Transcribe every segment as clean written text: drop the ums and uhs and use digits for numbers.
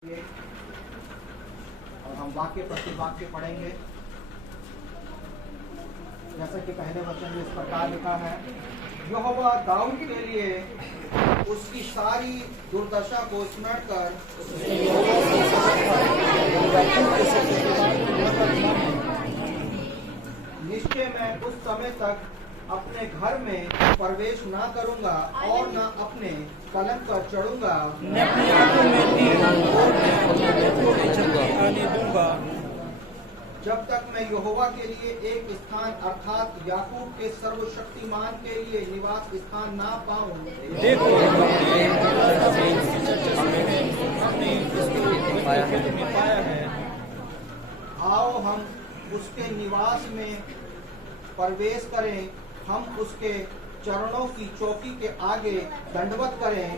और हम वाक्य प्रति वाक्य पढ़ेंगे। जैसा कि पहले वचन में इस प्रकार लिखा है, यहोवा दाऊद के लिए उसकी सारी दुर्दशा को स्मरण कर निश्चय मैं उस समय तक अपने घर में प्रवेश ना करूंगा और न अपने कलम पर चढ़ूंगा, न अपनी आंखों में तीर और न अपने नेत्रों में झपकी आने दूंगा, जब तक मैं यहोवा के लिए एक स्थान अर्थात याकूब के सर्वशक्तिमान के लिए निवास स्थान ना पाऊं। देखो हमने इसको पाया है। आओ हम उसके निवास में प्रवेश करें, हम उसके चरणों की चौकी के आगे दंडवत करें।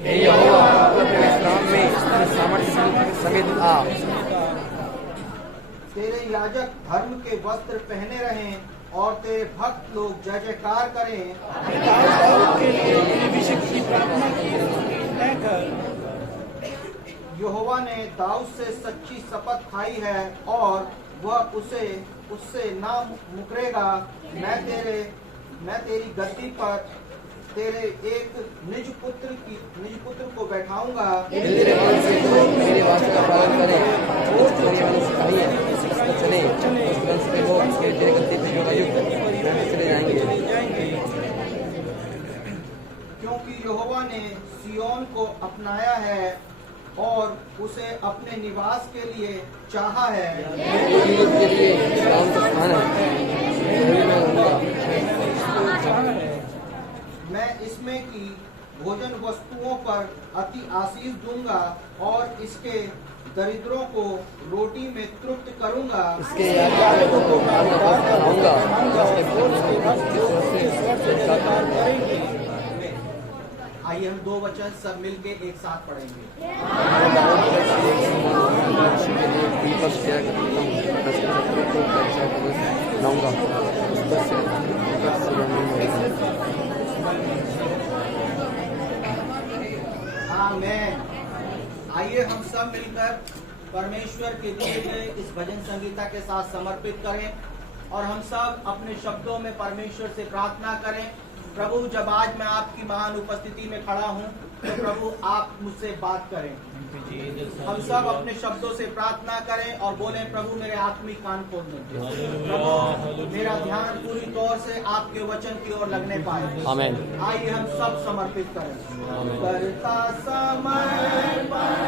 तेरे याजक धर्म के वस्त्र पहने रहें और तेरे भक्त लोग जय जयकार करें। यहोवा ने दाऊद से सच्ची शपथ खाई है और वह उससे ना मुकरेगा। मैं तेरी गद्दी पर तेरे एक निज पुत्र को बैठाऊंगा। मेरे वाचा का पालन करें और चले जाएंगे। क्योंकि यहोवा ने सिय्योन को अपनाया है और उसे अपने निवास के लिए चाहा है। मैं इसमें की भोजन वस्तुओं पर अति आशीष दूंगा और इसके दरिद्रों को रोटी में तृप्त करूंगा। आइए हम दो वचन सब मिलके एक साथ पढ़ेंगे। आमीन। आइए हम सब मिलकर परमेश्वर के दिए गए इस भजन संगीता के साथ समर्पित करें और हम सब अपने शब्दों में परमेश्वर से प्रार्थना करें। प्रभु, जब आज मैं आपकी महान उपस्थिति में खड़ा हूँ तो प्रभु आप मुझसे बात करें। हम सब अपने शब्दों से प्रार्थना करें और बोलें, प्रभु मेरे आत्मिक कान खोल दें। प्रभु मेरा ध्यान पूरी तौर से आपके वचन की ओर लगने पाए। आमीन। आइए हम सब समर्पित करें। करता समर्पण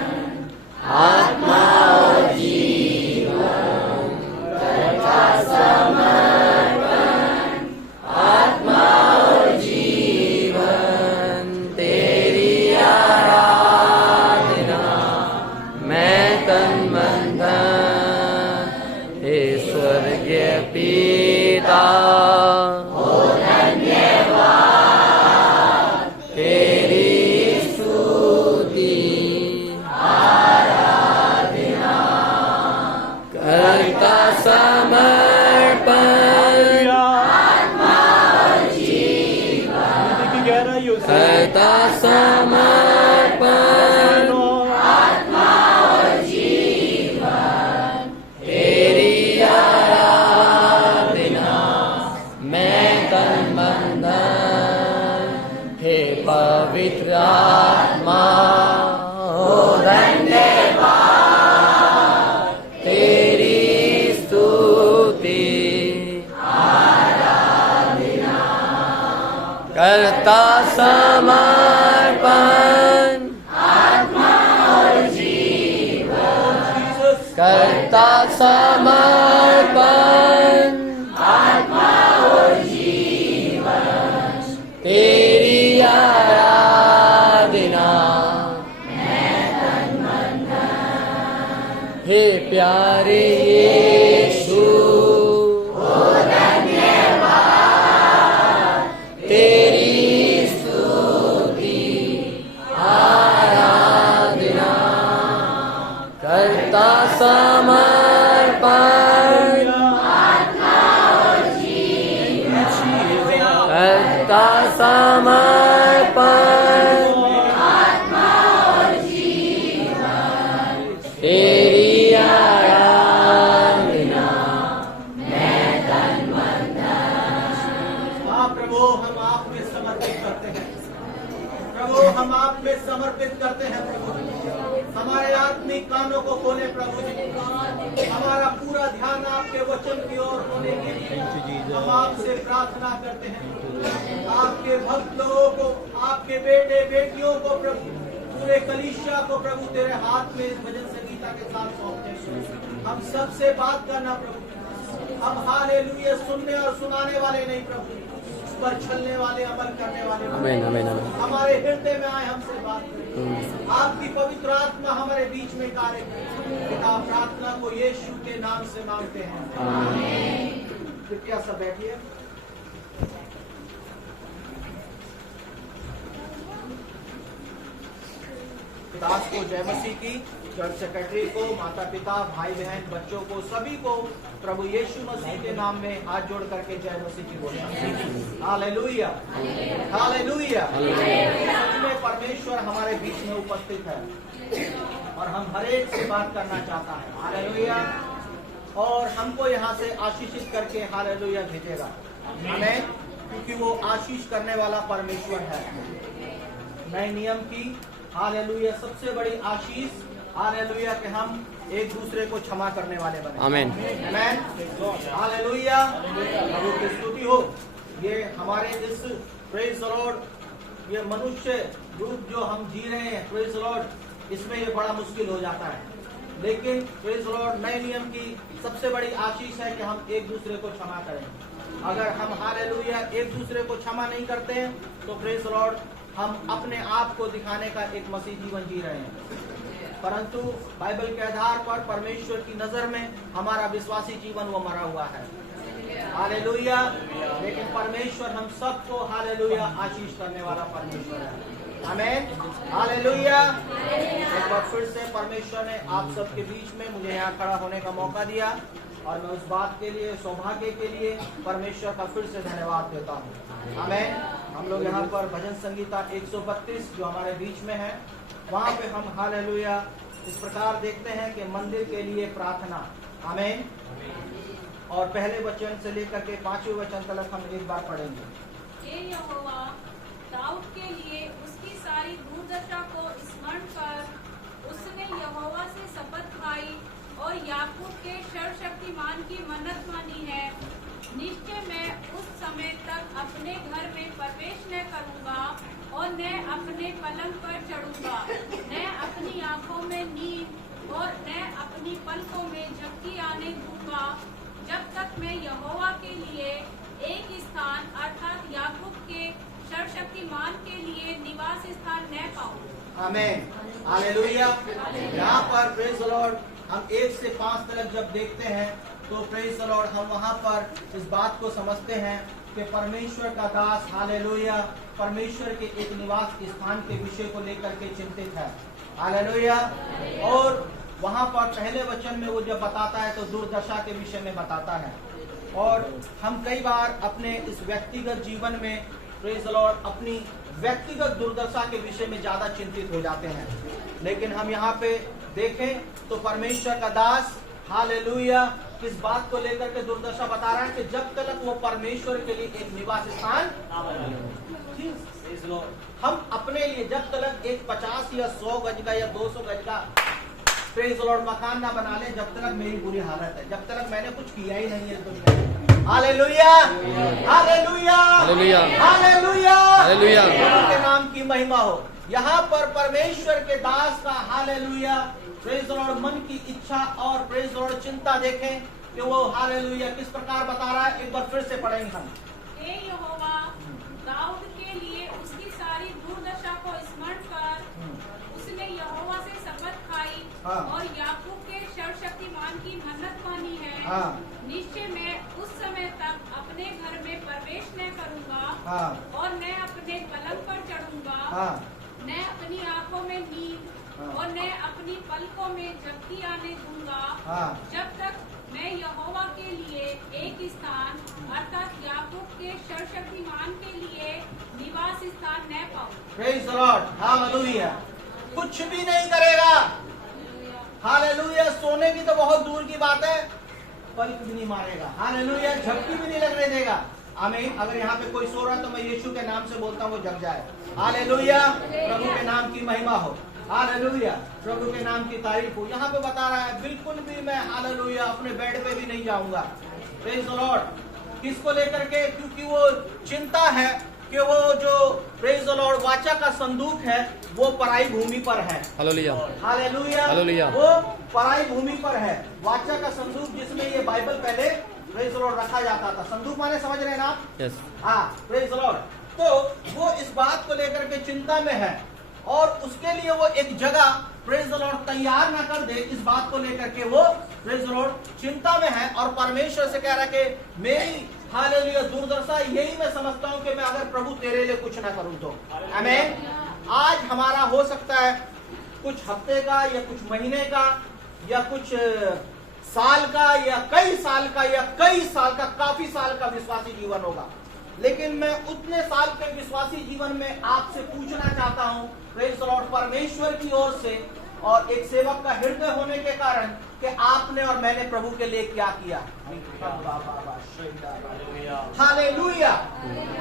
आत्मा और जीवन, करता समर्पण आत्मा और जीवन, तेरी आराधना मैं तन मन धन, हे स्वर्गीय पिता समर्पण आत्मा और जीवन, तेरी आराधना मैं तन मन धन, हे पवित्र आत्मा हो धन्यवाद, तेरी स्तुति आराधना करता समर्पण आत्मा और जीवन, करता समर्पण आत्मा और जीवन, तेरी आराधना मैं तन मन धन, हे प्यारे यीशु हो धन्यवाद, तेरी समर्पण आत्मा और जीवन, करता समर्पण आत्मा और जीवन, समर्पित करते हैं प्रभु जी। हमारे आत्मिक कानों को खोले प्रभु जी, हमारा पूरा ध्यान आपके वचन की ओर होने के लिए हम आपसे प्रार्थना करते हैं। आपके भक्त लोगों को, आपके बेटे बेटियों को प्रभु, पूरे कलीसिया को प्रभु तेरे हाथ में इस भजन संगीता के साथ सौंपते हैं। हम सबसे बात करना प्रभु, हम हालेलुया सुनने और सुनाने वाले नहीं प्रभु, उस पर चलने वाले, अमल करने वाले। आमीन, आमीन, आमीन। हमारे हृदय में आए, हमसे बात करें, आपकी पवित्र आत्मा हमारे बीच में कार्य करे। पिता प्रार्थना को यीशु के नाम से मांगते हैं, आमीन। कृपया सब बैठिए। दास को जय मसीह की, चर्च सेक्रेटरी को, माता पिता, भाई बहन, बच्चों को, सभी को प्रभु यीशु मसीह के नाम में हाथ जोड़ करके जय मसीह की बोलना। Hallelujah, hallelujah. सच में परमेश्वर हमारे बीच में उपस्थित है और हम हर एक से बात करना चाहता है। हालेलुया। और हमको यहाँ से आशीषित करके हालेलुया भेजेगा, हमें, क्योंकि वो आशीष करने वाला परमेश्वर है। नए नियम की हालेलुया सबसे बड़ी आशीष, हालेलुया कि हम एक दूसरे को क्षमा करने वाले बने। आमीन, आमीन, हालेलुया। प्रभु की स्तुति हो। ये हमारे इस प्रेज द लॉर्ड, ये मनुष्य रूप जो हम जी रहे हैं, प्रेज द लॉर्ड, इसमें ये बड़ा मुश्किल हो जाता है। लेकिन प्रेज द लॉर्ड नए नियम की सबसे बड़ी आशीष है कि हम एक दूसरे को क्षमा करें। अगर हम हालेलुया एक दूसरे को क्षमा नहीं करते हैं तो प्रेज द लॉर्ड हम अपने आप को दिखाने का एक मसीह जीवन जी रहे हैं। परंतु बाइबल के आधार पर परमेश्वर की नजर में हमारा विश्वासी जीवन वो मरा हुआ है। हालेलुया। लेकिन परमेश्वर हम सबको हालेलुया आशीष करने वाला परमेश्वर है। आमीन, हालेलुया। एक बार फिर से परमेश्वर ने आप सबके बीच में मुझे यहाँ खड़ा होने का मौका दिया और मैं उस बात के लिए, सौभाग्य के लिए परमेश्वर का फिर से धन्यवाद देता हूँ। आमीन। हम लोग यहाँ पर भजन संगीता 132 जो हमारे बीच में है, वहाँ पे हम हालेलुया इस प्रकार देखते हैं कि मंदिर के लिए प्रार्थना। आमीन। और पहले वचन से लेकर के 5वें वचन तक हम एक बार पढ़ेंगे। हे यहोवा, दाऊद के लिए उसकी सारी दुर्दशा को स्मरण कर। उसने यहोवा से शपथ खाई और याकूब के सर्वशक्तिमान की मन्नत मानी है। निश्चय मैं उस समय तक अपने घर में प्रवेश न करूंगा और न अपने पलंग पर चढ़ूंगा, न अपनी आंखों में नींद और न अपनी पलकों में झपकी आने दूंगा, जब तक मैं यहोवा के लिए एक स्थान अर्थात याकूब के सर्वशक्तिमान के लिए निवास स्थान न पाऊं। आमीन, हालेलुया। यहाँ पर प्रेज द लॉर्ड हम 1 से 5 तक जब देखते हैं तो प्रेज द लॉर्ड हम वहाँ पर इस बात को समझते हैं कि परमेश्वर का दास हालेलुया परमेश्वर के एक निवास स्थान के विषय को लेकर के चिंतित है। हालेलुया। और वहाँ पर पहले वचन में वो जब बताता है तो दुर्दशा के विषय में बताता है। और हम कई बार अपने इस व्यक्तिगत जीवन में प्रेज द लॉर्ड अपनी व्यक्तिगत दुर्दशा के विषय में ज्यादा चिंतित हो जाते हैं। लेकिन हम यहाँ पे देखें तो परमेश्वर का दास हालेलुया किस बात को लेकर के दुर्दशा बता रहा है कि जब तक वो परमेश्वर के लिए एक निवास स्थान, हम अपने लिए जब तक एक 50 या 100 गज का या 200 गज का प्रेज द लॉर्ड मकान ना बना ले, जब तक मेरी बुरी हालत है, जब तक मैंने कुछ किया ही नहीं है दुनिया में। Hallelujah, hallelujah, hallelujah, hallelujah, hallelujah. के नाम की महिमा हो। यहाँ पर परमेश्वर के दास का हालेलुया प्रेज द लॉर्ड मन की इच्छा और प्रेज द लॉर्ड चिंता देखें कि वो हालेलुया किस प्रकार बता रहा है। एक बार फिर से पढ़ेंगे हम। हे यहोवा, दाऊद के लिए उसकी सारी दुर्दशा को स्मरण कर। उसने यहोवा से शपथ खाई और याकूब के सर्वशक्तिमान की मन्नत मानी है। निश्चय मैं उस समय तक अपने घर में प्रवेश न करूंगा और न अपने पलंग पर चढ़ूंगा, न अपनी आंखों में नींद और न अपनी पलकों में झपकी आने दूंगा, जब तक मैं यहोवा के लिए एक स्थान अर्थात याकूब के सर्वशक्तिमान के लिए निवास स्थान न पाऊं। Praise the Lord, hallelujah. कुछ भी नहीं करेगा, हालेलुया। सोने की तो बहुत दूर की बात है, पलक भी नहीं मारेगा, हालेलुया। झपकी भी नहीं लगने देगा, आमीन। अगर यहाँ पे कोई सो रहा है तो मैं यीशु के नाम से बोलता हूँ वो जग जाए। हालेलुया, प्रभु के नाम की महिमा हो। हालेलुया, प्रभु के नाम की तारीफ हो। यहाँ पे बता रहा है बिल्कुल भी मैं हालेलुया अपने बेड पे भी नहीं जाऊंगा। Praise the Lord. किसको लेकर के? क्योंकि वो चिंता है कि वो जो प्रेज द लॉर्ड वाचा का संदूक है वो पराई भूमि पर है। Hallelujah, hallelujah, hallelujah. वो पराई भूमि पर है। वाचा का संदूक जिसमें ये बाइबल पहले प्रेज द लॉर्ड रखा जाता था। संदूक माने समझ रहे हैं ना आप? यस। हाँ, प्रेज द लॉर्ड। तो वो इस बात को लेकर के चिंता में है और उसके लिए वो एक जगह प्रेज द लॉर्ड तैयार ना कर दे, इस बात को लेकर के वो प्रेज द लॉर्ड चिंता में है और परमेश्वर से कह रहा है कि मेरी हालेलुया दुर्दशा यही मैं समझता हूं कि मैं अगर प्रभु तेरे लिए कुछ ना करूं तो। आमीन। आज हमारा हो सकता है कुछ हफ्ते का या कुछ महीने का या कुछ साल का या कई साल का या कई साल का, काफी साल का विश्वासी जीवन होगा, लेकिन मैं उतने साल के विश्वासी जीवन में आपसे पूछना चाहता हूं प्रेज द लॉर्ड परमेश्वर की ओर से और एक सेवक का हृदय होने के कारण कि आपने और मैंने प्रभु के लिए क्या किया। हालेलुया,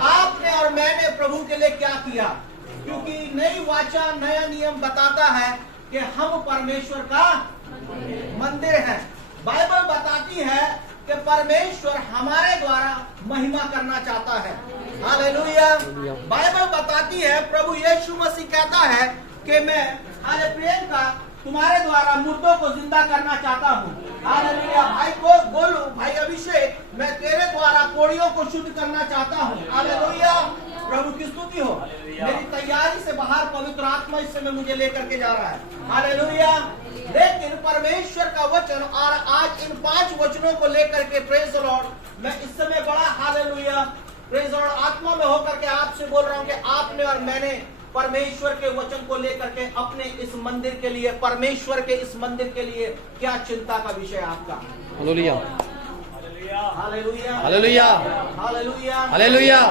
आपने और मैंने प्रभु के लिए क्या किया, क्योंकि नई वाचा नया नियम बताता है कि हम परमेश्वर का मंदिर है। बाइबल बताती है कि परमेश्वर हमारे द्वारा महिमा करना चाहता है। हालेलुया। बाइबल बताती है, प्रभु यीशु मसीह कहता है कि मैं हाले प्रियंका तुम्हारे द्वारा मुर्दों को जिंदा करना चाहता हूँ। हालेलुया। भाई को बोलो, भाई अभिषेक मैं तेरे द्वारा कोड़ियों को शुद्ध करना चाहता हूँ। हालेलुया, प्रभु की स्तुति हो। मेरी तैयारी से बाहर पवित्र आत्मा इस समय मुझे लेकर के जा रहा है। हालेलुया। लेकिन परमेश्वर का वचन और आज इन 5 वचनों को लेकर के प्रेज द लॉर्ड मैं इस समय बड़ा हालेलुया प्रेज द लॉर्ड आत्मा में होकर के आपसे बोल रहा हूँ कि आपने और मैंने परमेश्वर के वचन को लेकर के अपने इस मंदिर के लिए, परमेश्वर के इस मंदिर के लिए क्या चिंता का विषय आपका। Hallelujah, hallelujah, hallelujah, hallelujah, hallelujah.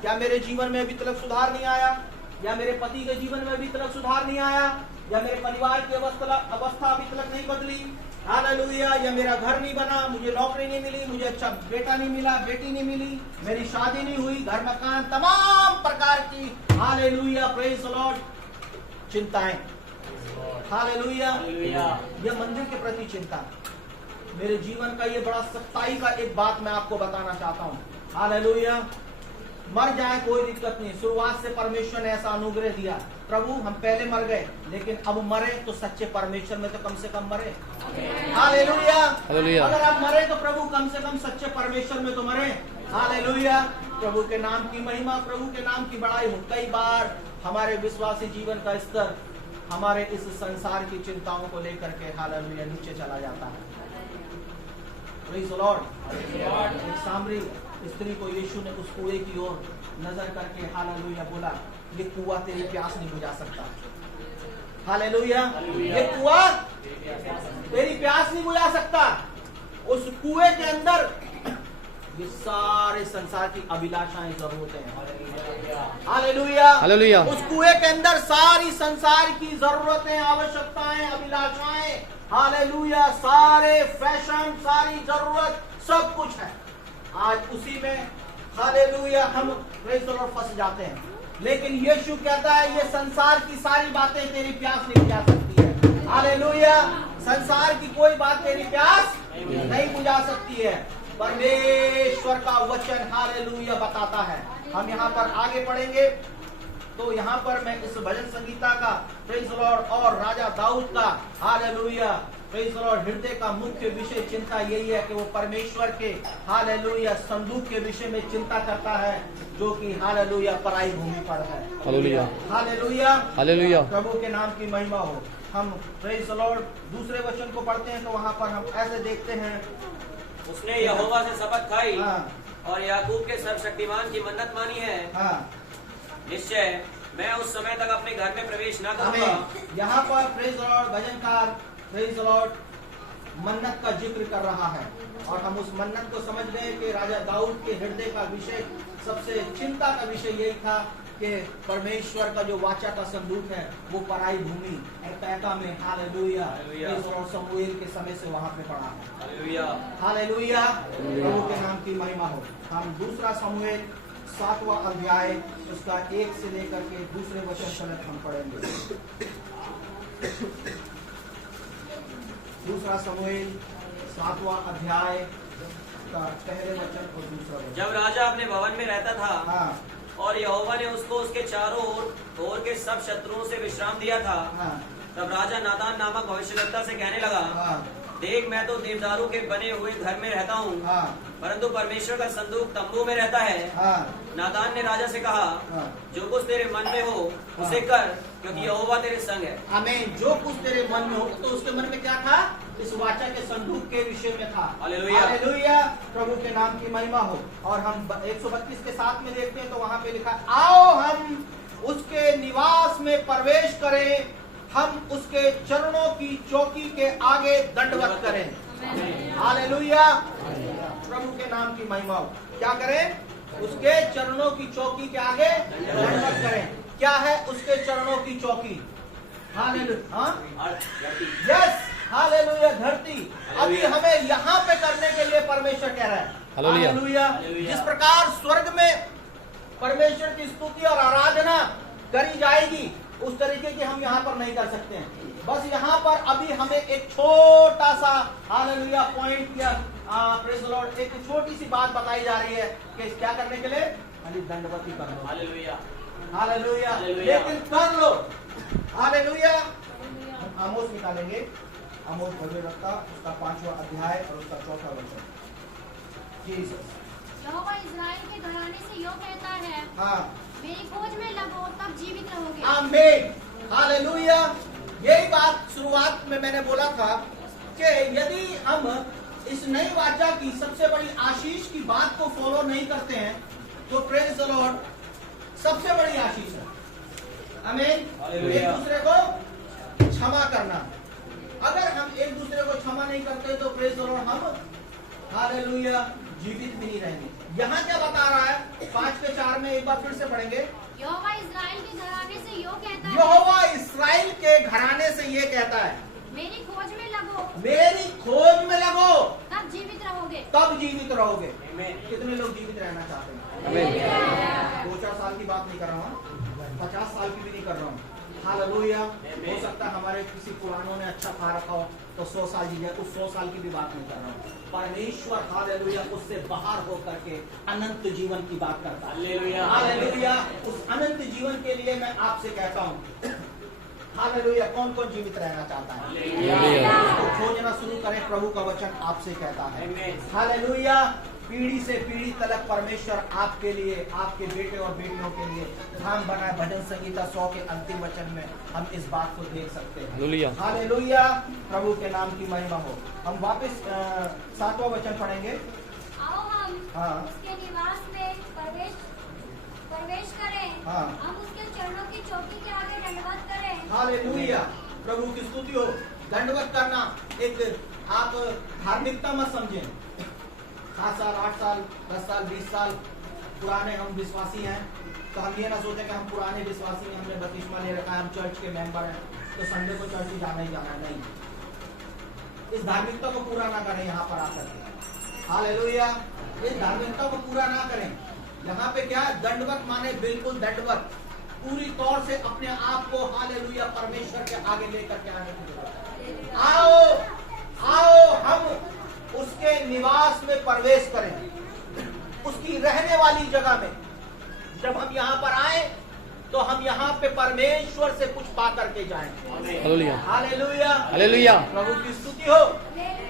क्या मेरे जीवन में अभी तक सुधार नहीं आया, या मेरे पति के जीवन में अभी तक सुधार नहीं आया, या मेरे परिवार की अवस्था अभी तक नहीं बदली। हालेलुया। या मेरा घर नहीं बना, मुझे नौकरी नहीं मिली, मुझे अच्छा बेटा नहीं मिला, बेटी नहीं मिली, मेरी शादी नहीं हुई, घर मकान तमाम प्रकार की हालेलुया प्रेज द लॉर्ड चिंताएं। हालेलुया। ये मंदिर के प्रति चिंता। मेरे जीवन का ये बड़ा सच्चाई का एक बात मैं आपको बताना चाहता हूँ। हालेलुया। मर जाए कोई दिक्कत नहीं, शुरुआत से परमेश्वर ने ऐसा अनुग्रह दिया। प्रभु हम पहले मर गए लेकिन अब मरे तो सच्चे परमेश्वर में तो कम से कम मरे। हालेलुया। हालेलुया। अगर आप मरे तो प्रभु कम से कम सच्चे परमेश्वर में तो मरे। हालेलुया। प्रभु के नाम की महिमा, प्रभु के नाम की बड़ाई हो। कई बार हमारे विश्वासी जीवन का स्तर हमारे इस संसार की चिंताओं को लेकर के हालेलुया नीचे चला जाता है। Praise the Lord. एक सामरी स्त्री को यीशु ने उस कुएं की ओर नजर करके हालेलुया बोला, ये कुआं तेरी प्यास नहीं बुझा सकता। हालेलुया। ये कुआं तेरी प्यास नहीं बुझा सकता। उस कुएं के अंदर ये सारे संसार की अभिलाषाएं जरूरतें हैं। हालेलुया। हालेलुया। उस कुएं के अंदर सारी संसार की जरूरतें, आवश्यकताएं, अभिलाषाएं, हालेलुया, सारे फैशन, सारी जरूरत, सब कुछ है। आज उसी में हालेलुया हम प्रेज़ द लॉर्ड फंस जाते हैं। लेकिन यीशु कहता है ये संसार की सारी बातें तेरी प्यास नहीं बुझा सकती है। हालेलुया। संसार की कोई बात तेरी प्यास नहीं बुझा सकती है। परमेश्वर का वचन हालेलुया बताता है। हम यहाँ पर आगे पढ़ेंगे तो यहाँ पर मैं इस भजन संगीता का प्रेज़ द लॉर्ड और राजा दाऊद का हालेलुया प्रेज़ द लॉर्ड हृदय का मुख्य विषय चिंता यही है कि वो परमेश्वर के हालेलुया संदूक के विषय में चिंता करता है जो कि हालेलुया पराई भूमि पर है। हालेलुया। हालेलुया। हालेलुया। प्रभु के नाम की महिमा हो। हम प्रेज़ द लॉर्ड दूसरे वचन को पढ़ते हैं तो वहाँ पर हम ऐसे देखते हैं, उसने यहोवा से शपथ खाई हाँ। और याकूब के सर्वशक्तिमान की मन्नत मानी है, हाँ। निश्चय मैं उस समय तक अपने घर में प्रवेश न करूंगा। हमें यहाँ पर प्रेज़ द लॉर्ड भजनकार प्रेज़ द लॉर्ड मन्नत का जिक्र कर रहा है और हम उस मन्नत को समझ गए कि राजा दाऊद के हृदय का विषय, सबसे चिंता का विषय यही था कि परमेश्वर का जो वाचा का संदूक है वो पराई भूमि पैका में हालेलुया और समूएल के समय से वहां पे पड़ा है। हालेलुया हालेलुया प्रभु के नाम की महिमा हो। हम दूसरा समूएल 7वां अध्याय उसका 1 से लेकर के दूसरे वचन तक हम पढ़ेंगे। दूसरा समूएल 7वां अध्याय का पहले वचन और दूसरा वचन। जब राजा अपने भवन में रहता था हाँ और यहोवा ने उसको उसके चारों ओर के सब शत्रुओं से विश्राम दिया था, हाँ तब राजा नातान नामक भविष्यद्वक्ता से कहने लगा, हाँ देख मैं तो देवदारू के बने हुए घर में रहता हूँ, हाँ परंतु परमेश्वर का संदूक तंबू में रहता है। हाँ नातान ने राजा से कहा, हाँ जो कुछ तेरे मन में हो उसे कर, क्योंकि यहोवा तेरे संग है। आमीन। जो कुछ तेरे मन में हो, तो उसके मन में क्या था? इस वाचा के संदूक के विषय में था। हालेलुया। हालेलुया प्रभु के नाम की महिमा हो। और हम 132 के 7 में देखते हैं तो वहां पे लिखा, आओ हम उसके निवास में प्रवेश करें, हम उसके चरणों की चौकी के आगे दंडवत करें। हालेलुया प्रभु के नाम की महिमा हो। क्या करें? उसके चरणों की चौकी के आगे दंडवत करें। क्या है उसके चरणों की चौकी? हालेलुया। हाँ यस हालेलुया धरती। अभी हमें यहाँ पे करने के लिए परमेश्वर कह रहा है। हालेलुया। जिस प्रकार स्वर्ग में परमेश्वर की स्तुति और आराधना करी जाएगी उस तरीके की हम यहाँ पर नहीं कर सकते हैं। बस यहाँ पर अभी हमें एक छोटा सा हालेलुया पॉइंट या प्रेज़ द लॉर्ड एक छोटी सी बात बताई जा रही है कि क्या करने के लिए? खाली दंडवती कर लो। Hallelujah hallelujah. लेकिन कर लो। हालेलुया। आमोस निकालेंगे, आमोस भविष्यवक्ता उसका 5वां अध्याय और उसका 4था वचन। जीसस। यहोवा इस्राएल के घराने से यूं कहता है, हाँ मेरी खोज में लगो तब जीवित रहोगे। आमीन। हालेलुया। यही बात शुरुआत में मैंने बोला था कि यदि हम इस नई वाचा की सबसे बड़ी आशीष की बात को फॉलो नहीं करते हैं तो प्रेज़ द लॉर्ड सबसे बड़ी आशीष है। आमीन। एक दूसरे को क्षमा करना। अगर हम एक दूसरे को क्षमा नहीं करते तो प्रेज़ द लॉर्ड हम हालेलुया जीवित भी नहीं रहेंगे। यहाँ क्या बता रहा है? 5 के 4 में एक बार फिर से पढ़ेंगे। यहोवा इस्राएल के घराने से यूं कहता है, यहोवा इस्राएल के घराने से ये कहता है, मेरी खोज में लगो मेरी खोज में लगो तब जीवित रहोगे। तब जीवित रहोगे। आमीन। कितने लोग जीवित रहना चाहते हैं? 2-4 साल की बात नहीं कर रहा हूँ, 50 साल की भी नहीं कर रहा हूँ। हालेलुया। हो सकता है हमारे किसी पुरानों ने अच्छा खा रखा हो तो 100 साल जी जाए, उस 100 साल की भी बात नहीं कर रहा हूँ। परमेश्वर हालेलुया उससे बाहर होकर के अनंत जीवन की बात करता है। हालेलुया। हालेलुया। उस अनंत जीवन के लिए मैं आपसे कहता हूँ हालेलुया। कौन कौन जीवित रहना चाहता है? तो खोजना शुरू करें। प्रभु का वचन आपसे कहता है। आमीन। हालेलुया। पीढ़ी से पीढ़ी तक परमेश्वर आपके लिए, आपके बेटे और बेटियों के लिए धाम बनाए। भजन संगीता 100 के अंतिम वचन में हम इस बात को देख सकते हैं। हालेलुया प्रभु के नाम की महिमा हो। हम वापस 7वां वचन पढ़ेंगे। आओ हम हाँ। उसके निवास में प्रवेश करें, हाँ। हम उसके चरणों की चौकी के आगे दंडवत करें। हालेलुया प्रभु की स्तुति हो। दंडवत करना एक आप धार्मिकता मत समझें। 7 साल 8 साल 10 साल 20 साल पुराने हम विश्वासी हैं तो हम ये ना सोचें कि हम पुराने विश्वासी हैं, हमने बपतिस्मा ले रखा है, हम चर्च के मेंबर हैं तो संडे को चर्च ही जाना ही जाना। नहीं, इस धार्मिकता को पूरा ना करें यहाँ पर आकर के। हालेलुया। इस धार्मिकता को पूरा ना करें। यहाँ पे क्या दंडवत माने बिल्कुल दंडवत, पूरी तौर से अपने आप को हालेलुया परमेश्वर के आगे लेकर के आने की जरूरत है। आओ हम उसके निवास में प्रवेश करें, उसकी रहने वाली जगह में। जब हम यहाँ पर आए तो हम यहाँ पे परमेश्वर से कुछ पा करके जाएं। हालेलुया। हालेलुया। हालेलुया। प्रभु की स्तुति हो।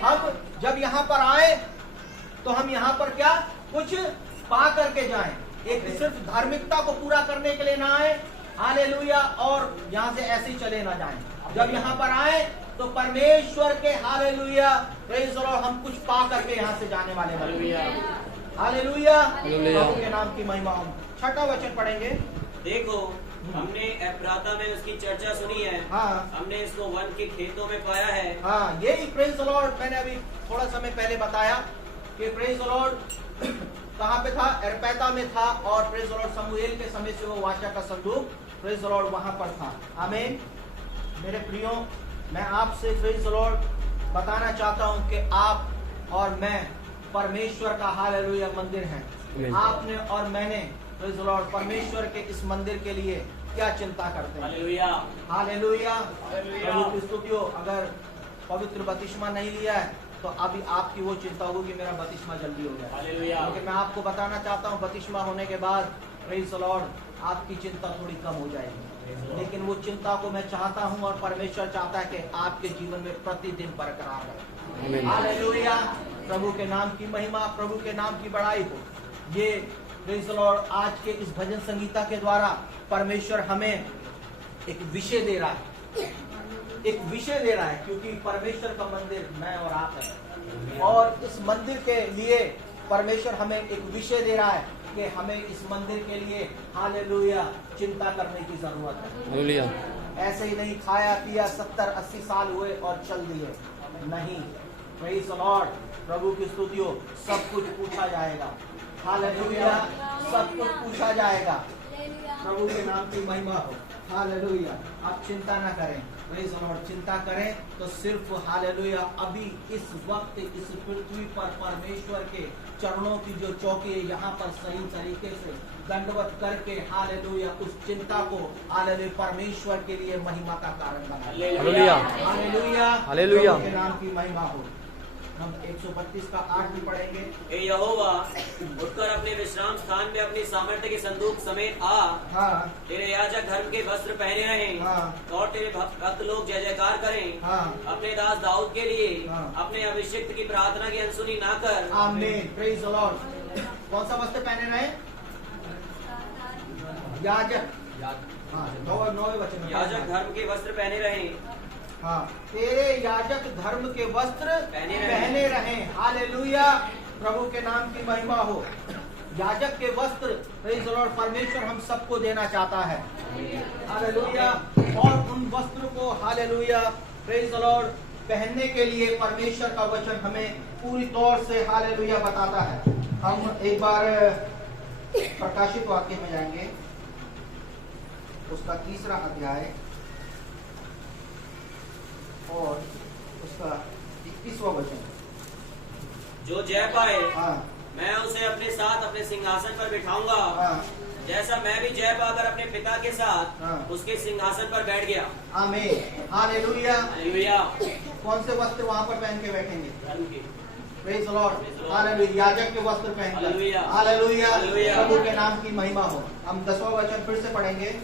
हम जब यहाँ पर आए तो हम यहाँ पर क्या कुछ पा करके जाएं। एक सिर्फ धार्मिकता को पूरा करने के लिए ना आए। हालेलुया। और यहाँ से ऐसे ही चले ना जाएं। जब यहाँ पर आए तो परमेश्वर के हालेलुया प्रेज़ द लॉर्ड हम कुछ पा करके यहाँ से जाने वाले हैं। हालेलुया। प्रभु के नाम की महिमा हो। 6वां वचन पढ़ेंगे। देखो हमने एफ्राता में उसकी चर्चा सुनी है। हाँ। हमने इसको वन के खेतों में पाया है। हाँ, यही प्रेज़ द लॉर्ड मैंने अभी थोड़ा समय पहले बताया कि प्रेज़ द लॉर्ड कहाँ पे था? एरपैता में था, और प्रेज द लॉर्ड समूएल के समय से वो वाचा का संदूक प्रेज द लॉर्ड वहां पर था। आमीन। मेरे प्रियो, मैं आपसे प्रेज द लॉर्ड बताना चाहता हूं कि आप और मैं परमेश्वर का हालेलुया मंदिर हैं। आपने और मैंने प्रेज द लॉर्ड परमेश्वर के इस मंदिर के लिए क्या चिंता करते हैं? हालेलुया। हालेलुया। प्रभु की स्तुति हो। अगर पवित्र बपतिस्मा नहीं लिया है तो अभी आपकी वो चिंता होगी कि मेरा बपतिस्मा जल्दी हो जाए। हालेलुया। क्योंकि मैं आपको बताना चाहता हूँ बपतिस्मा होने के बाद प्रेज द लॉर्ड आपकी चिंता थोड़ी कम हो जाएगी, लेकिन वो चिंता को मैं चाहता हूँ और परमेश्वर चाहता है कि आपके जीवन में प्रतिदिन बरकरार रहे। हालेलुया। प्रभु के नाम की महिमा, प्रभु के नाम की बड़ाई हो। ये प्रेज द लॉर्ड आज के इस भजन संगीता के द्वारा परमेश्वर हमें एक विषय दे रहा है, एक विषय दे रहा है, क्योंकि परमेश्वर का मंदिर मैं और आप है, और इस मंदिर के लिए परमेश्वर हमें एक विषय दे रहा है कि हमें इस मंदिर के लिए हालेलुया चिंता करने की जरूरत है। हालेलुया। ऐसे ही नहीं खाया पिया 70-80 साल हुए और चल दिए, नहीं। Praise the Lord. प्रभु की स्तुति हो। सब कुछ पूछा जाएगा। हालेलुया। सब कुछ पूछा जाएगा। प्रभु के नाम की महिमा हो। हालेलुया। आप चिंता ना करें, प्रेज़ द लॉर्ड। चिंता करें तो सिर्फ हालेलुया अभी इस वक्त इस पृथ्वी पर परमेश्वर के चरणों की जो चौकी है यहाँ पर सही तरीके से दंडवत करके हालेलुया उस चिंता को हालेलुया परमेश्वर के लिए महिमा का कारण बना। हालेलुया। हालेलुया। हालेलुया। प्रभु के नाम की महिमा हो। हम 132 का 8 भी पढ़ेंगे। हे यहोवा, उठकर अपने विश्राम स्थान में अपनी सामर्थ्य के संदूक समेत आ। हाँ। तेरे याजक धर्म के वस्त्र पहने रहें। हाँ। और तेरे भक्त लोग जय जयकार करें। हाँ। अपने दास दाऊद के लिए हाँ। अपने अभिषिक्त की प्रार्थना की अनसुनी ना कर। आमीन। Praise the Lord. कौन सा वस्त्र पहने रहे? याजक। हाँ, 9वें वचन में। याजक धर्म के वस्त्र पहने रहें। हाँ, तेरे याजक धर्म के वस्त्र पहने पहने रहें। हालेलुया। प्रभु के नाम की महिमा हो। याजक के वस्त्र प्रेज द लॉर्ड परमेश्वर हम सबको देना चाहता है। हालेलुया। और उन वस्त्र को हालेलुया प्रेज द लॉर्ड पहनने के लिए परमेश्वर का वचन हमें पूरी तौर से हालेलुया बताता है। हम एक बार प्रकाशित वाक्य में जाएंगे, उसका 3रा अध्याय और उसका 21वां वचन। जो जय पाए हाँ। मैं उसे अपने साथ अपने सिंहासन पर बिठाऊंगा, हाँ। जैसा मैं भी जय पाकर अपने पिता के साथ हाँ। उसके सिंहासन पर बैठ गया। आमीन। हालेलुया। हालेलुया। कौन से वस्त्र वहां पर पहन के बैठेंगे? धर्म की। Praise the Lord. हालेलुया। याजक के वस्त्र पहनकर। हालेलुया। हालेलुया। हालेलुया। प्रभु के नाम की महिमा हो। हम 10वां वचन फिर से पढ़ेंगे।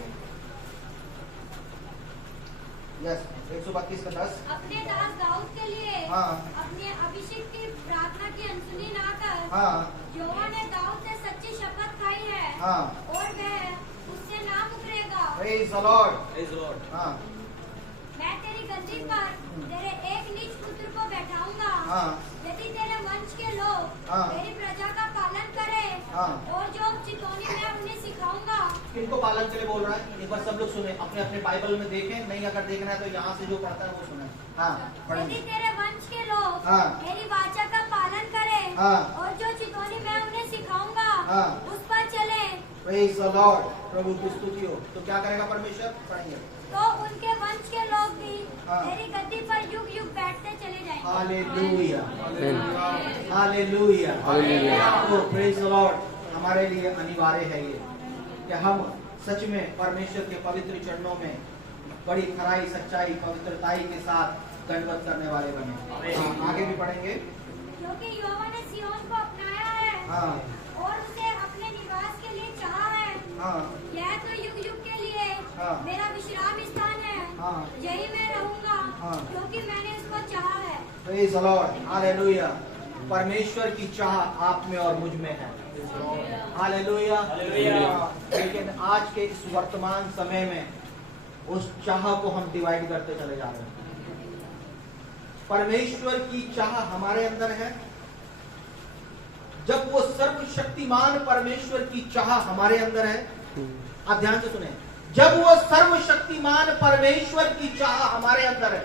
यस, 132 का 10। अपने दास दाऊद के लिए हाँ। अपने अभिषेक की प्रार्थना की अनसुनी ना कर। हाँ। यहोवा ने दाऊद से सच्ची शपथ खाई है। हाँ। और वह उससे ना मुकरेगा। Praise the Lord. Praise the Lord. हाँ। मैं तेरी गद्दी पर तेरे एक निज पुत्र को बैठाऊंगा। हाँ। यदि तेरे वंश के लोग हाँ। मेरी प्रजा का पालन करें हाँ। और जो चितौनी मैं उन्हें सिखाऊंगा। किनको पालन के लिए बोल रहा है? एक बार सब लोग सुने, अपने अपने बाइबल में देखें, नहीं अगर देखना है तो यहाँ से जो पढ़ता है वो सुने। हाँ, यदि पढ़ेंगे। तेरे वंश के लोग हाँ। मेरी वाचा का पालन करें हाँ। और जो चितौनी मैं उन्हें सिखाऊंगा हाँ। उस पर चले, प्रेज द लॉर्ड। प्रभु की स्तुति हो। तो क्या करेगा परमेश्वर? पढ़ेंगे। तो उनके वंश के लोग भी हाँ। मेरी गद्दी पर युग युग बैठते चले जाएंगे। हालेलुया। हालेलुया। हालेलुया। तो प्रेज द लॉर्ड हमारे लिए अनिवार्य है ये कि हम सच में परमेश्वर के पवित्र चरणों में बड़ी खराई, सच्चाई, पवित्रताई के साथ दंडवत करने वाले बने। हाँ, आगे भी पढ़ेंगे। क्योंकि यहोवा ने सिय्योन को अपनाया है हाँ। और उसे अपने निवास के लिए चाहा है। हाँ। यह तो युग युग के लिए हाँ। मेरा विश्राम स्थान है। हाँ। यही मैं रहूंगा हाँ। क्योंकि मैंने इसको चाहा है। Praise the Lord. हालेलुया। परमेश्वर की चाह आप में और मुझ में है। हालेलुया। हालेलुया। लेकिन आज के इस वर्तमान समय में उस चाह को हम डिवाइड करते चले जा रहे हैं। परमेश्वर की चाह हमारे अंदर है। जब वो सर्वशक्तिमान परमेश्वर की चाह हमारे अंदर है, आप ध्यान से सुने, जब वो सर्वशक्तिमान परमेश्वर की चाह हमारे अंदर है,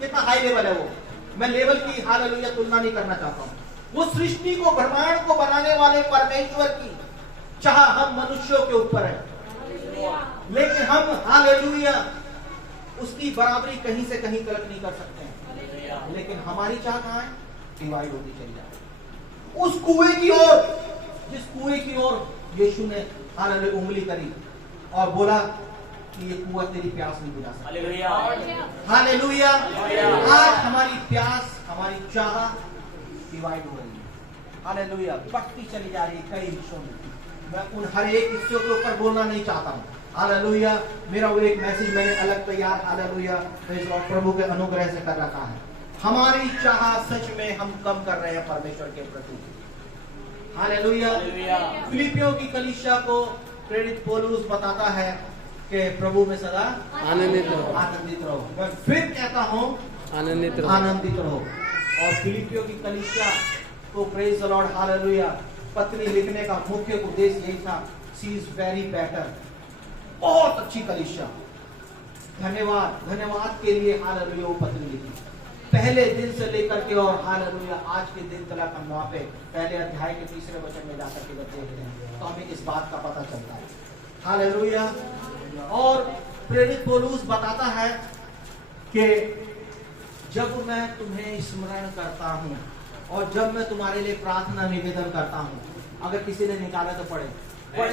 कितना हाई लेवल है वो। मैं लेवल की हालेलुया तुलना नहीं करना चाहता हूं। वो सृष्टि को, ब्रह्मांड को बनाने वाले परमेश्वर की चाह हम मनुष्यों के ऊपर है, लेकिन हम हालेलुया उसकी बराबरी कहीं से कहीं तक नहीं कर सकते हैं। लेकिन हमारी चाह कहां है? डिवाइड होती चली जाए उस कुएं की ओर, जिस कुएं की ओर यीशु ने हालेलुया उंगली करी और बोला कि ये कुआं तेरी प्यास नहीं बुझा सकता। हालेलुया। आज हमारी प्यास, हमारी चाह डिवाइड हो रही है, हालेलुया, बढ़ती चली जा रही है कई हिस्सों में। मैं उन हर एक हिस्सों के ऊपर बोलना नहीं चाहता हूँ, हालेलुया। मेरा वो एक मैसेज मैंने अलग तैयार, हालेलुया, प्रभु के अनुग्रह से कर रखा है। हमारी चाह सच में हम कम कर रहे हैं परमेश्वर के प्रति, हालेलुया। फिलिपियों की कलीसिया को प्रेरित पौलुस बताता है कि प्रभु में सदा आनंदित रहो, आनंदित रहो। मैं फिर कहता हूँ आनंदित रहो, आनंदित रहो। और फिलिपियों की कलीसिया को प्रेज द लॉर्ड, हालेलुया, पत्री लिखने का मुख्य उद्देश्य यही था, शी इज वेरी बेटर, बहुत अच्छी कलीसिया, धन्यवाद, धन्यवाद के लिए हालेलुया वो पत्री लिखी पहले दिन से लेकर के, और हालेलुया आज के दिन तक हम वहां पे पहले अध्याय के 3 वचन में जाकर के देखते हैं तो हमें इस बात का पता चलता है, हालेलुया। और प्रेरित पौलुस बताता है कि जब मैं तुम्हें स्मरण करता हूं और जब मैं तुम्हारे लिए प्रार्थना निवेदन करता हूं, अगर किसी ने निकाला तो पढ़े। मैं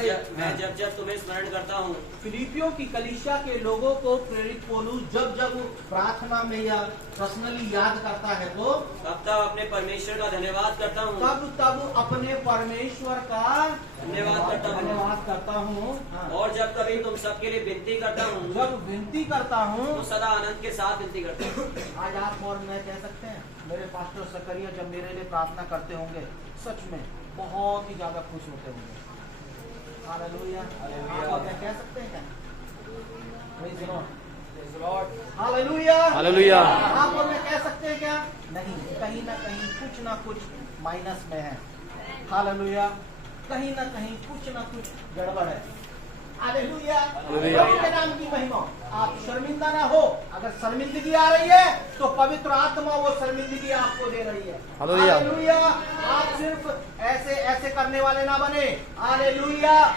जब तुम्हें स्मरण करता हूँ। फिलिपियों की कलीसिया के लोगों को प्रेरित पौलुस जब जब प्रार्थना में या पर्सनली याद करता है तो तब अपने परमेश्वर का धन्यवाद करता हूँ, तब अपने परमेश्वर का धन्यवाद करता हूँ। और जब कभी तुम सबके लिए विनती करता हूँ, जब विनती करता हूँ तो सदा आनंद के साथ विनती करता हूँ। आज आप और मैं कह सकते हैं, मेरे पास्टर सकरिया जब मेरे लिए प्रार्थना करते होंगे सच में बहुत ही ज्यादा खुश होते होंगे, हालेलुया। आप और मैं कह सकते हैं क्या? Hallelujah, hallelujah. आप और मैं कह सकते हैं क्या? नहीं, कहीं ना कुछ माइनस में है, हालेलुया, कहीं ना कुछ गड़बड़ है, हालेलुया। प्रभु के नाम की महिमा। आप शर्मिंदा ना हो, अगर शर्मिंदगी आ रही है तो पवित्र आत्मा वो शर्मिंदगी आपको दे रही है, हालेलुया। हालेलुया। आप सिर्फ ऐसे करने वाले ना बने, हालेलुया।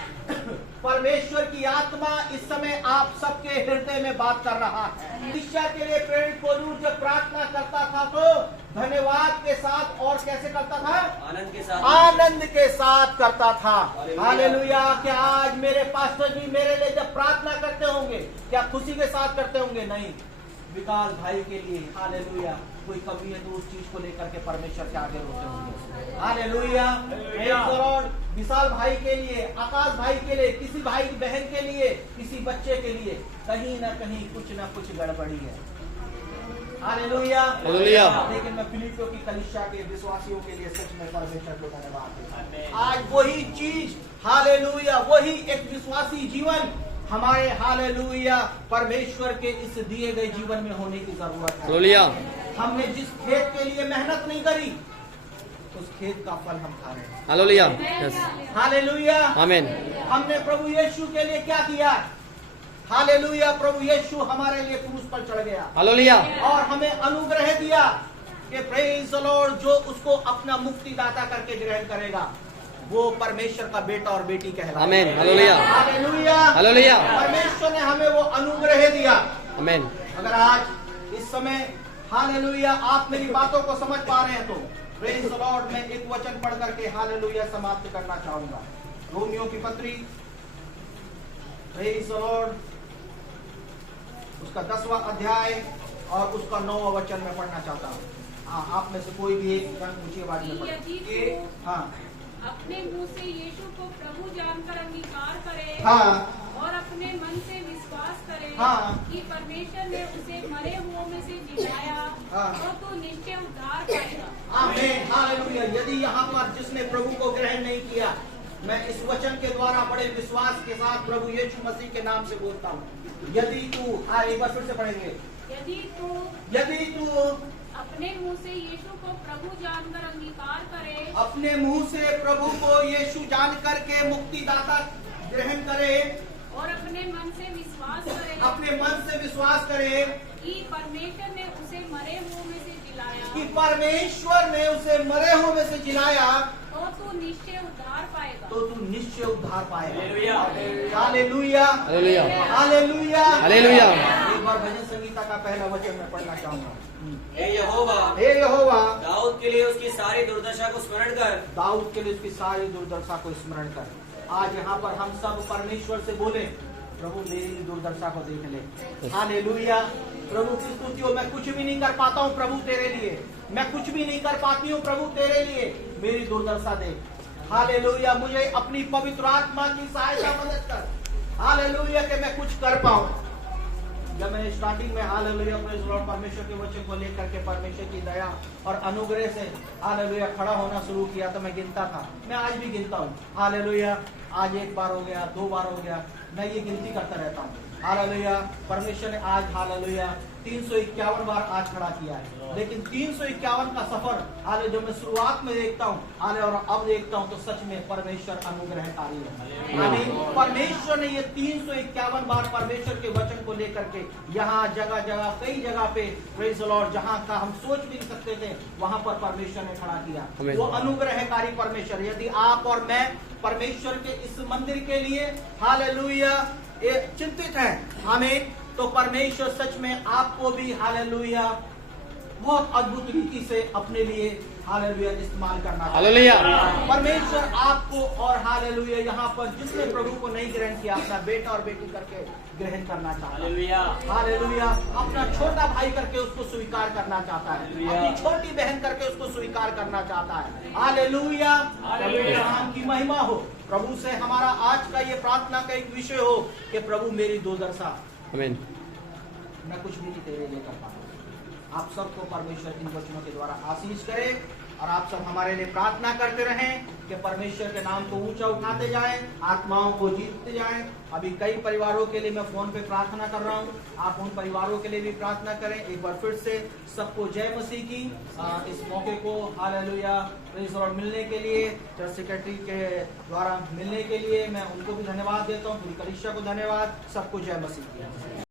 परमेश्वर की आत्मा इस समय आप सबके हृदय में बात कर रहा है। शिक्षा के लिए प्रेरित पौलुस जब प्रार्थना करता था तो धन्यवाद के साथ और कैसे करता था? आनंद के साथ करता था, हालेलुया। क्या आज मेरे पास्टर जी मेरे लिए जब प्रार्थना करते होंगे क्या खुशी के साथ करते होंगे? नहीं, विकास भाई के लिए, हालेलुया, कोई कमी है तो उस चीज को लेकर के परमेश्वर के आगे रोते होंगे, हालेलुया। विशाल भाई के लिए, आकाश भाई के लिए, किसी भाई बहन के लिए, किसी बच्चे के लिए कहीं ना कुछ गड़बड़ी है, हालेलुया, हालेलुया। लेकिन मैं फिलिपियों की कलीसिया के विश्वासियों के लिए सच में परमेश्वर को धन्यवाद। आज वही चीज, हालेलुया, वही एक विश्वासी जीवन हमारे, हालेलुया, परमेश्वर के इस दिए गए जीवन में होने की जरूरत है, हालेलुया। हमने जिस खेत के लिए मेहनत नहीं करी उस खेत का फल हम खा रहे हैं, हालेलुया, यस, हालेलुया, आमीन। हमने प्रभु यीशु के लिए क्या किया? हालेलुया, प्रभु यीशु हमारे लिए क्रूस पर चढ़ गया, हालेलुया, और हमें अनुग्रह दिया कि प्रेज द लॉर्ड, जो उसको अपना मुक्तिदाता करके ग्रहण करेगा वो परमेश्वर का बेटा और बेटी कहलाएगा, आमीन, हालेलुया, हालेलुया, हालेलुया। परमेश्वर ने हमें वो अनुग्रह दिया, आमीन। अगर आज इस समय, हालेलुया, आप मेरी बातों को समझ पा रहे हैं तो प्रेज द लॉर्ड, मैं एक वचन पढ़ करके हालेलुया समाप्त करना चाहूंगा। रोमियो की पत्री, प्रेज द लॉर्ड, उसका 10वां अध्याय और उसका 9वां वचन में पढ़ना चाहता हूँ। हाँ, आप में से कोई भी एक जन ऊंची आवाज में पढ़े। हाँ, अपने मुंह से यीशु को प्रभु जानकर अंगीकार करे, हाँ, और अपने मन से विश्वास करे, हाँ, कि परमेश्वर ने उसे मरे हुओं में से जिलाया, हाँ, तो निश्चय उद्धार पाएगा, आमीन, हालेलुया। यदि यहाँ पर जिसने प्रभु को ग्रहण नहीं किया, मैं इस वचन के द्वारा बड़े विश्वास के साथ प्रभु यीशु मसीह के नाम से बोलता हूँ, यदि तू, एक बार फिर से पढ़ेंगे, यदि तू अपने मुंह से यीशु को प्रभु जानकर अंगीकार करे, अपने मुंह से प्रभु को यीशु जान करके मुक्तिदाता ग्रहण करे, और अपने मन से विश्वास करे कि परमेश्वर ने उसे मरे हुओं में से जिलाया, कि परमेश्वर ने उसे मरे हुए में से जिलाया, तो तू निश्चय उद्धार पाएगा। तो तू निश्चय उद्धार पाएगा। Hallelujah. Hallelujah, hallelujah, hallelujah, hallelujah. एक बार भजन संगीता का पहला वचन मैं पढ़ना चाहूंगा। हे यहोवा, हे यहोवा, दाऊद के लिए उसकी सारी दुर्दशा को स्मरण कर। दाऊद के लिए उसकी सारी दुर्दशा को स्मरण कर। आज यहाँ पर हम सब परमेश्वर से बोले, प्रभु मेरी दुर्दशा को देख ले। हालेलुया, प्रभु की स्तुतियों मैं कुछ भी नहीं कर पाता हूँ प्रभु तेरे लिए, मैं कुछ भी नहीं कर पाती हूँ प्रभु तेरे लिए, मेरी दुर्दशा देख। हालेलुया, मुझे अपनी पवित्र आत्मा की सहायता मदद कर। हालेलुया, कि मैं कुछ कर पाऊं। जब मैंने स्टार्टिंग में हालेलुया प्रेज़ द लॉर्ड परमेश्वर के वचन को लेकर के परमेश्वर की दया और अनुग्रह से हालेलुया खड़ा होना शुरू किया तो मैं गिनता था, मैं आज भी गिनता हूँ। हालेलुया, आज एक बार हो गया, 2 बार हो गया, मैं ये गिनती करता रहता हूँ। हालेलुया, परमेश्वर ने आज हालेलुया 351 बार आज खड़ा किया है। लेकिन 351 का सफर हाले जो मैं शुरुआत में देखता हूँ हाले और अब देखता हूँ तो सच में परमेश्वर अनुग्रहकारी है। यानी परमेश्वर ने ये 351 बार परमेश्वर के वचन को लेकर के यहाँ जगह जगह कई जगह पे प्रेज़ द लॉर्ड जहाँ का हम सोच भी नहीं सकते थे वहां पर परमेश्वर ने खड़ा किया। वो अनुग्रहकारी परमेश्वर। यदि आप और मैं परमेश्वर के इस मंदिर के लिए हालेलुया चिंतित है, आमीन, तो परमेश्वर सच में आपको भी हालेलुया बहुत अद्भुत रीति से अपने लिए हालेलुया इस्तेमाल करना है। हालेलुया। परमेश्वर आपको और हालेलुया यहाँ पर जिसने प्रभु को नहीं ग्रहण किया अपना बेटा और बेटी करके ग्रहण करना चाहता है। हालेलुया। हालेलुया, अपना छोटा भाई करके उसको स्वीकार करना चाहता है, हालेलुया। अपनी छोटी बहन करके उसको स्वीकार करना चाहता है। हालेलुया, प्रभु के नाम की महिमा हो। प्रभु से हमारा आज का ये प्रार्थना का एक विषय हो कि प्रभु मेरी दुर्दशा, आमीन। मैं कुछ भी नहीं तेरे लिए कर पाता। आप सबको परमेश्वर इन वचनों के द्वारा आशीष करे और आप सब हमारे लिए प्रार्थना करते रहें कि परमेश्वर के नाम को ऊंचा उठाते जाएं, आत्माओं को जीतते जाएं। अभी कई परिवारों के लिए मैं फोन पे प्रार्थना कर रहा हूं, आप उन परिवारों के लिए भी प्रार्थना करें। एक बार फिर से सबको जय मसीह की। इस मौके को हालेलुया प्रेज़ द लॉर्ड मिलने के लिए चर्च सेक्रेटरी के द्वारा मिलने के लिए मैं उनको भी धन्यवाद देता हूँ, पूरी कलीसिया को धन्यवाद। सबको जय मसीह की।